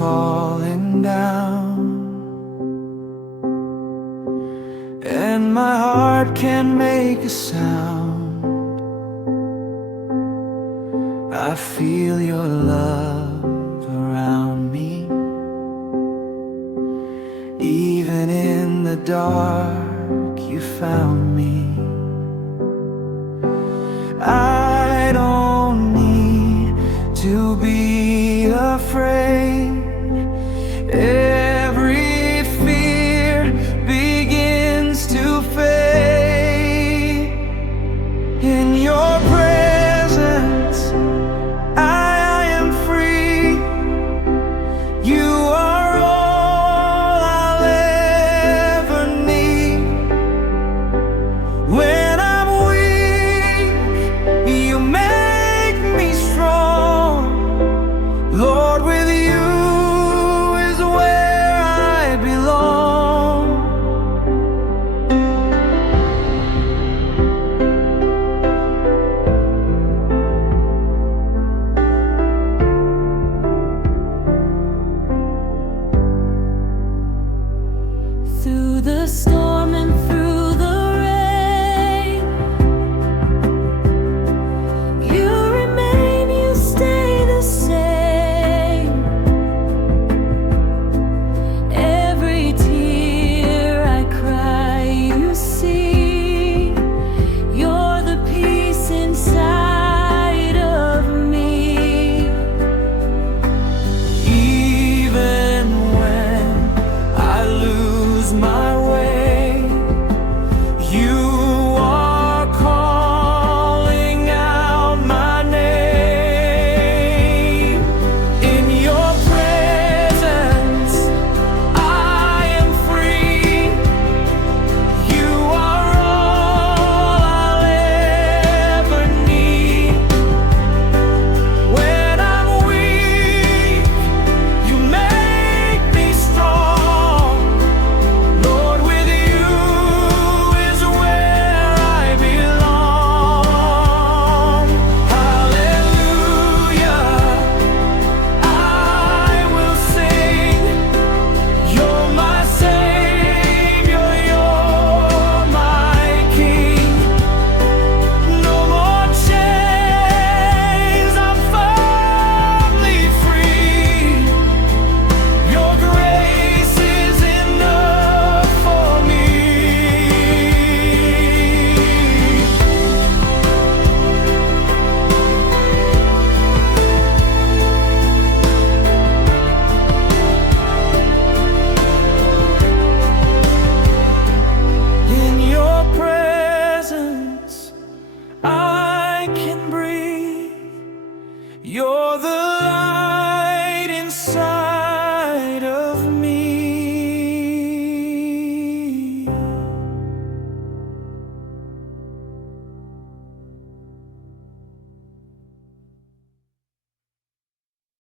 falling down, and my heart can't make a sound. I feel your love around me. Even in the dark, you found me. I don't need to be afraid. Every fear begins to fade. In your presence, I am free. You are all I'll ever need. When I'm weak, you make me strong. Lord, with you is where I belong. Through the storm